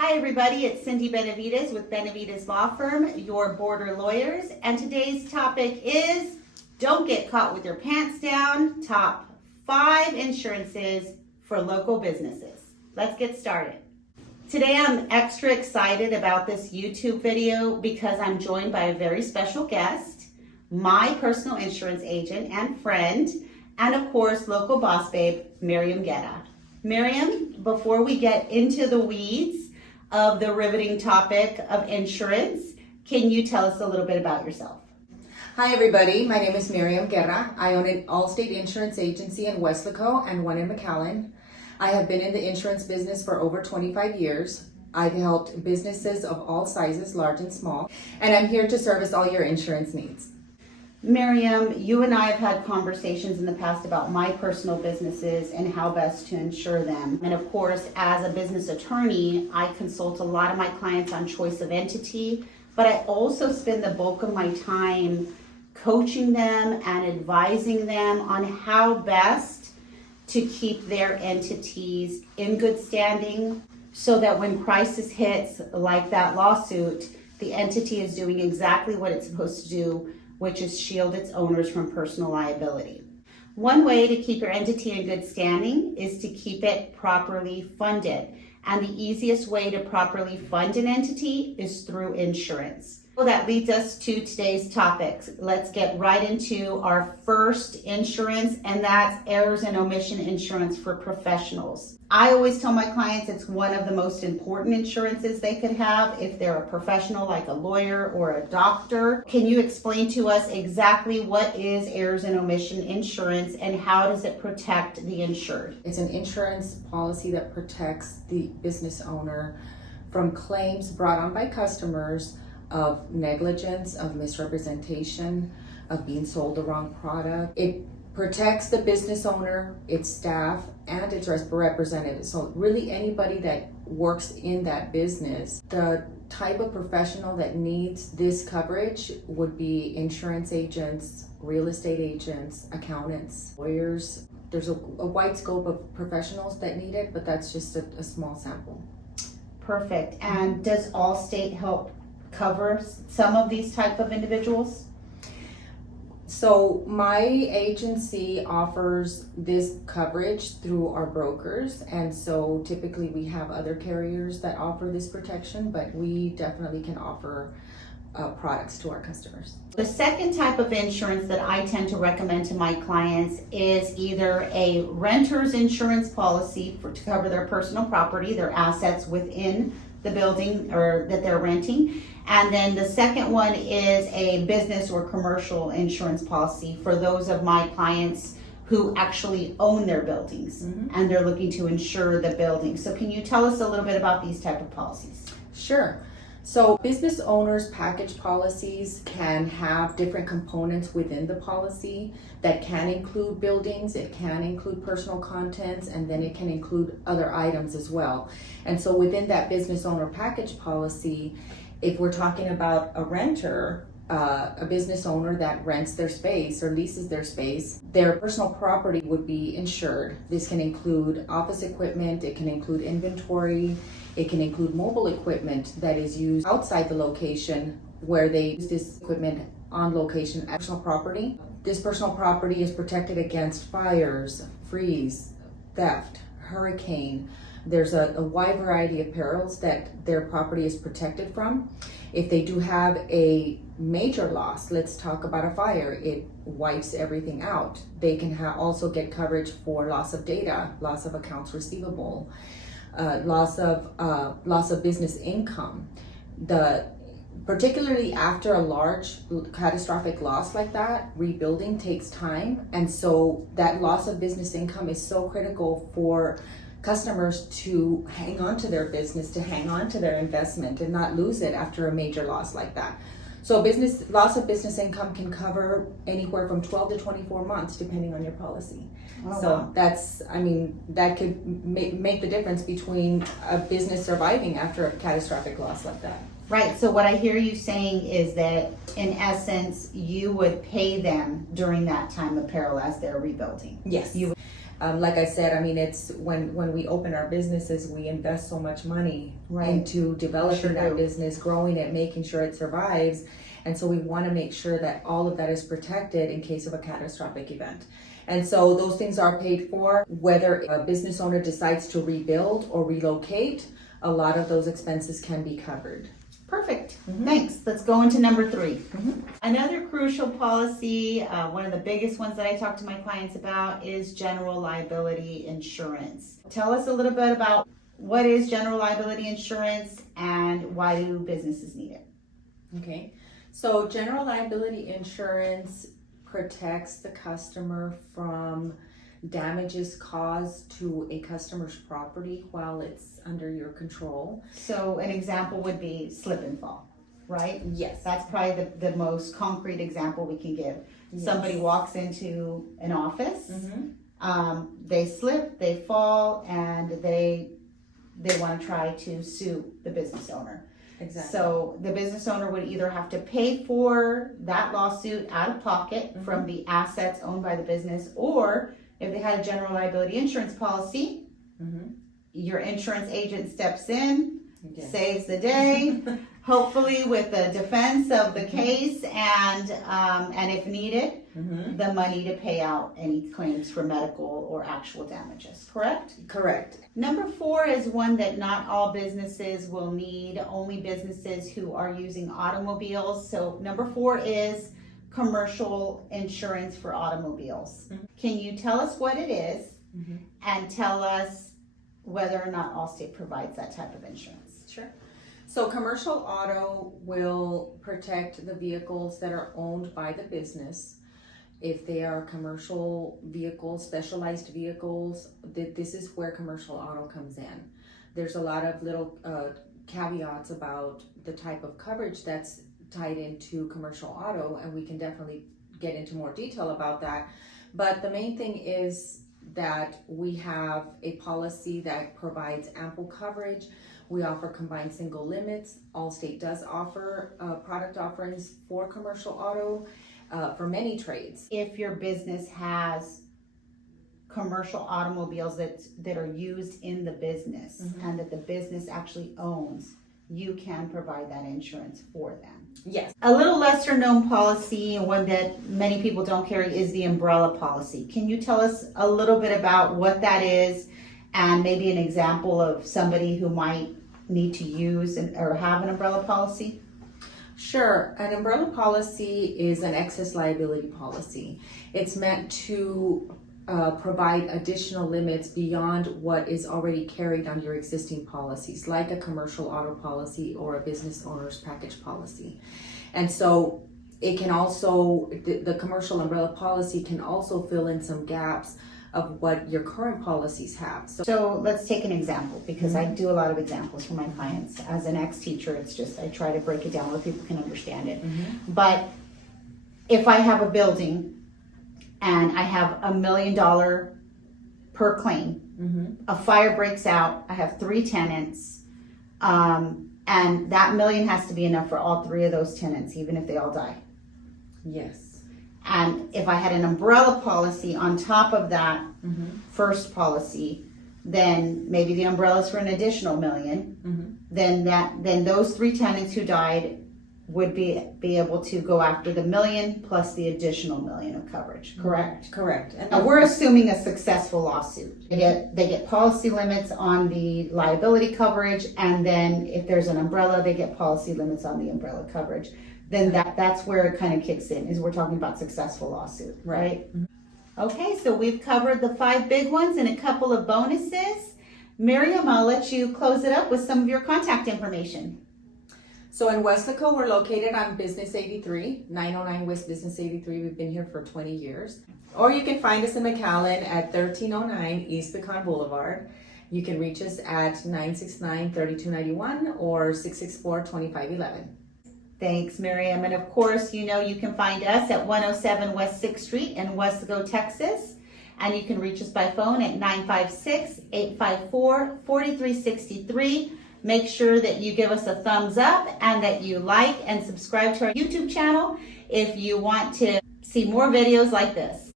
Hi everybody, it's Cindy Benavides with Benavides Law Firm, your border lawyers, and today's topic is don't get caught with your pants down, top 5 insurances for local businesses. Let's get started. Today I'm extra excited about this YouTube video because I'm joined by a very special guest, my personal insurance agent and friend, and of course local boss babe, Myriam Guerra. Myriam, before we get into the weeds of the riveting topic of insurance, can you tell us a little bit about yourself? Hi everybody, my name is Myriam Guerra. I own an Allstate Insurance Agency in Weslaco and one in McAllen. I have been in the insurance business for over 25 years. I've helped businesses of all sizes, large and small, and I'm here to service all your insurance needs. Myriam, you and I have had conversations in the past about my personal businesses and how best to insure them. And of course, as a business attorney, I consult a lot of my clients on choice of entity, but I also spend the bulk of my time coaching them and advising them on how best to keep their entities in good standing so that when crisis hits, like that lawsuit, the entity is doing exactly what it's supposed to do, which is shield its owners from personal liability. One way to keep your entity in good standing is to keep it properly funded. And the easiest way to properly fund an entity is through insurance. Well, that leads us to today's topics. Let's get right into our first insurance, and that's errors and omission insurance for professionals. I always tell my clients it's one of the most important insurances they could have if they're a professional like a lawyer or a doctor. Can you explain to us exactly what is errors and omission insurance and how does it protect the insured? It's an insurance policy that protects the business owner from claims brought on by customers of negligence, of misrepresentation, of being sold the wrong product. It protects the business owner, its staff, and its representatives. So really anybody that works in that business. The type of professional that needs this coverage would be insurance agents, real estate agents, accountants, lawyers. There's a wide scope of professionals that need it, but that's just a small sample. Perfect. And does Allstate help cover some of these type of individuals? So my agency offers this coverage through our brokers, and so typically we have other carriers that offer this protection, but we definitely can offer products to our customers. The second type of insurance that I tend to recommend to my clients is either a renter's insurance policy to cover their personal property, their assets within the building or that they're renting. And then the second one is a business or commercial insurance policy for those of my clients who actually own their buildings and they're looking to insure the building. So can you tell us a little bit about these type of policies? Sure. So business owners package policies can have different components within the policy that can include buildings, it can include personal contents, and then it can include other items as well. And so within that business owner package policy, if we're talking about a renter, a business owner that rents their space or leases their space, their personal property would be insured. This can include office equipment, it can include inventory, it can include mobile equipment that is used outside the location where they use this equipment on location at personal property. This personal property is protected against fires, freeze, theft, hurricane. There's a wide variety of perils that their property is protected from. If they do have a major loss, let's talk about a fire, it wipes everything out. They can also get coverage for loss of data, loss of accounts receivable, loss of business income. Particularly after a large catastrophic loss like that, rebuilding takes time, and so that loss of business income is so critical for customers to hang on to their business, to hang on to their investment and not lose it after a major loss like that. So loss of business income can cover anywhere from 12 to 24 months depending on your policy. Oh, so wow. that could make the difference between a business surviving after a catastrophic loss like that. Right, so what I hear you saying is that in essence, you would pay them during that time of peril as they're rebuilding. Yes. Like I said, I mean, it's when we open our businesses, we invest so much money Right. into developing Sure that do. business, growing it, making sure it survives. And so we want to make sure that all of that is protected in case of a catastrophic event. And so those things are paid for. Whether a business owner decides to rebuild or relocate, a lot of those expenses can be covered. Perfect. Thanks. Let's go into number 3. Mhm. Another crucial policy, one of the biggest ones that I talk to my clients about is general liability insurance. Tell us a little bit about what is general liability insurance and why do businesses need it? Okay, so general liability insurance protects the customer from damages caused to a customer's property while it's under your control. So an example would be slip and fall, right? Yes. That's probably the most concrete example we can give. Yes. Somebody walks into an office, Mm-hmm. they slip, they fall, and they want to try to sue the business owner. Exactly. So the business owner would either have to pay for that lawsuit out of pocket Mhm. from the assets owned by the business, or if they had a general liability insurance policy, Mm-hmm. your insurance agent steps in, Yes. saves the day, hopefully with the defense of the case, and if needed, Mm-hmm. the money to pay out any claims for medical or actual damages, correct? Correct. Number 4 is one that not all businesses will need, only businesses who are using automobiles. So number 4 is commercial insurance for automobiles. Mhm. Can you tell us what it is Mm-hmm. and tell us whether or not Allstate provides that type of insurance? Sure. So commercial auto will protect the vehicles that are owned by the business. If they are commercial vehicles, specialized vehicles, this is where commercial auto comes in. There's a lot of little caveats about the type of coverage that's tied into commercial auto, and we can definitely get into more detail about that. But the main thing is that we have a policy that provides ample coverage. We offer combined single limits. Allstate does offer product offerings for commercial auto for many trades. If your business has commercial automobiles that are used in the business Mhm. and that the business actually owns, you can provide that insurance for them. Yes. A little lesser known policy, and one that many people don't carry, is the umbrella policy. Can you tell us a little bit about what that is and maybe an example of somebody who might need to use or have an umbrella policy? Sure. An umbrella policy is an excess liability policy. It's meant to provide additional limits beyond what is already carried on your existing policies, like a commercial auto policy or a business owner's package policy. And so it can also, the commercial umbrella policy can also fill in some gaps of what your current policies have. So let's take an example, because I do a lot of examples for my clients. As an ex-teacher, it's just, I try to break it down where people can understand it. Mm-hmm. But if I have a building and I have $1 million per claim, Mm-hmm. a fire breaks out, I have 3 tenants, and that $1 million has to be enough for all 3 of those tenants, even if they all die. Yes. And if I had an umbrella policy on top of that Mm-hmm. first policy, then maybe the umbrella's for an additional $1 million. Mm-hmm. Then those 3 tenants who died would be able to go after the $1 million plus the additional $1 million of coverage, correct? Correct. And Now we're assuming a successful lawsuit. They get policy limits on the liability coverage, and then if there's an umbrella, they get policy limits on the umbrella coverage. Then that's where it kind of kicks in, is we're talking about successful lawsuit, right? Mhm. Okay, so we've covered the 5 big ones and a couple of bonuses. Myriam, I'll let you close it up with some of your contact information. So in Weslaco, we're located on Business 83, 909 West Business 83. We've been here for 20 years. Or you can find us in McAllen at 1309 East Pecan Boulevard. You can reach us at 969-3291 or 664-2511. Thanks, Myriam. And of course, you can find us at 107 West 6th Street in Weslaco, Texas. And you can reach us by phone at 956-854-4363. Make sure that you give us a thumbs up and that you like and subscribe to our YouTube channel if you want to see more videos like this.